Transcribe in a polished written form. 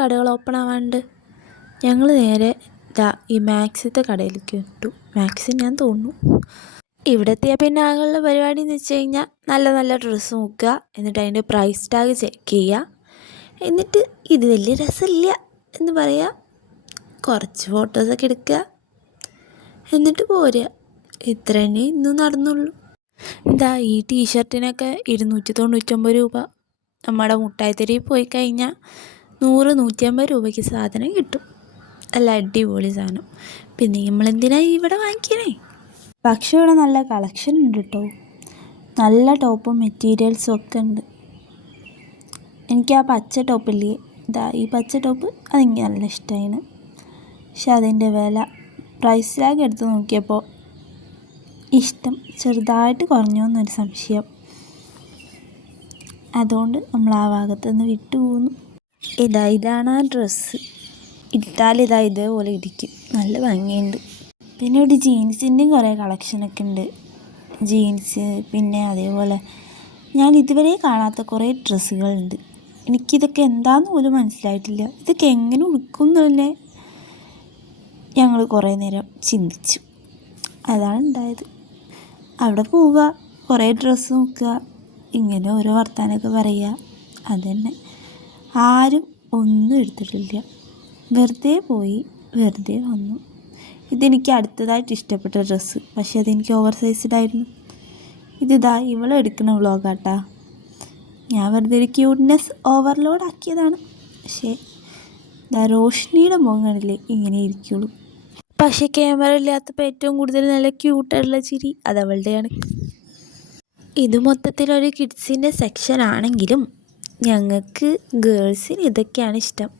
കടകൾ ഓപ്പൺ ആവാണ്ട്. ഞങ്ങൾ നേരെ ഈ മാക്സിത്തെ കടയിലേക്ക് ഇട്ടു. മാക്സി ഞാൻ തോന്നുന്നു. ഇവിടെ എത്തിയാൽ പിന്നെ ആകെയുള്ള പരിപാടി എന്ന് വെച്ച് കഴിഞ്ഞാൽ നല്ല നല്ല ഡ്രസ്സ് നോക്കുക, എന്നിട്ട് അതിൻ്റെ പ്രൈസ് ടാഗ് ചെക്ക് ചെയ്യുക, എന്നിട്ട് ഇത് വലിയ രസമില്ല എന്ന് പറയുക, കുറച്ച് ഫോട്ടോസൊക്കെ എടുക്കുക, എന്നിട്ട് പോരുക. ഇത്ര തന്നെ ഇന്നും നടന്നുള്ളൂ. ഈ ടീഷർട്ടിനൊക്കെ 299 രൂപ. നമ്മുടെ മുട്ടായിത്തെരുവിൽ പോയി കഴിഞ്ഞാൽ 100-150 രൂപയ്ക്ക് സാധനം കിട്ടും. നല്ല അടിപൊളി സാധനം. പിന്നെ നമ്മളെന്തിനാ ഇവിടെ വാങ്ങിക്കണേ? പക്ഷേ ഇവിടെ നല്ല കളക്ഷൻ ഉണ്ട് കേട്ടോ. നല്ല ടോപ്പും മെറ്റീരിയൽസും ഒക്കെ ഉണ്ട്. എനിക്ക് ആ പച്ച ടോപ്പില്ലേ, ഈ പച്ച ടോപ്പ് അതെനിക്ക് നല്ല ഇഷ്ടമായിന്. പക്ഷെ അതിൻ്റെ വില പ്രൈസ് ടാഗ് എടുത്ത് നോക്കിയപ്പോൾ ഇഷ്ടം ചെറുതായിട്ട് കുറഞ്ഞു എന്നൊരു സംശയം. അതുകൊണ്ട് നമ്മൾ ആ ഭാഗത്ത് നിന്ന് വിട്ടു പോകുന്നു. ഇതാണ് ആ ഡ്രസ്സ്. ഇട്ടാൽ ഇതേപോലെ ഇരിക്കും. നല്ല ഭംഗിയുണ്ട്. പിന്നെ ഇവിടെ ജീൻസിൻ്റെയും കുറേ കളക്ഷനൊക്കെ ഉണ്ട്. ജീൻസ്, പിന്നെ അതേപോലെ ഞാൻ ഇതുവരെ കാണാത്ത കുറേ ഡ്രസ്സുകളുണ്ട്. എനിക്കിതൊക്കെ എന്താണെന്ന് പോലും മനസ്സിലായിട്ടില്ല. ഇതൊക്കെ എങ്ങനെ ഉടുക്കും എന്നല്ലേ ഞങ്ങൾ കുറേ നേരം ചിന്തിച്ചു. അതാണ് ഉണ്ടായത്. അവിടെ പോവുക, കുറേ ഡ്രസ്സ് നോക്കുക, ഇങ്ങനെ ഓരോ വർത്താനമൊക്കെ പറയുക. അതുതന്നെ. ആരും ഒന്നും എടുത്തിട്ടില്ല. വെറുതെ പോയി വെറുതെ വന്നു. ഇതെനിക്ക് അടുത്തതായിട്ട് ഇഷ്ടപ്പെട്ട ഡ്രസ്സ്. പക്ഷേ അതെനിക്ക് ഓവർ സൈസ്ഡായിരുന്നു. ഇവളെടുക്കുന്ന വ്ളോഗാട്ടാ. ഞാൻ വെറുതെ ഒരു ക്യൂട്ട്നെസ് ഓവർലോഡ് ആക്കിയതാണ്. പക്ഷേ റോഷ്നിയുടെ മുഖങ്ങളിലേ ഇങ്ങനെ ഇരിക്കുള്ളൂ. പക്ഷേ ക്യാമറ ഇല്ലാത്തപ്പോൾ ഏറ്റവും കൂടുതൽ നല്ല ക്യൂട്ടായിട്ടുള്ള ചിരി അതവളുടെയാണ്. ഇത് മൊത്തത്തിലൊരു കിഡ്സിൻ്റെ സെക്ഷൻ ആണെങ്കിലും ഞങ്ങൾക്ക് ഗേൾസിന് ഇതൊക്കെയാണ് ഇഷ്ടം.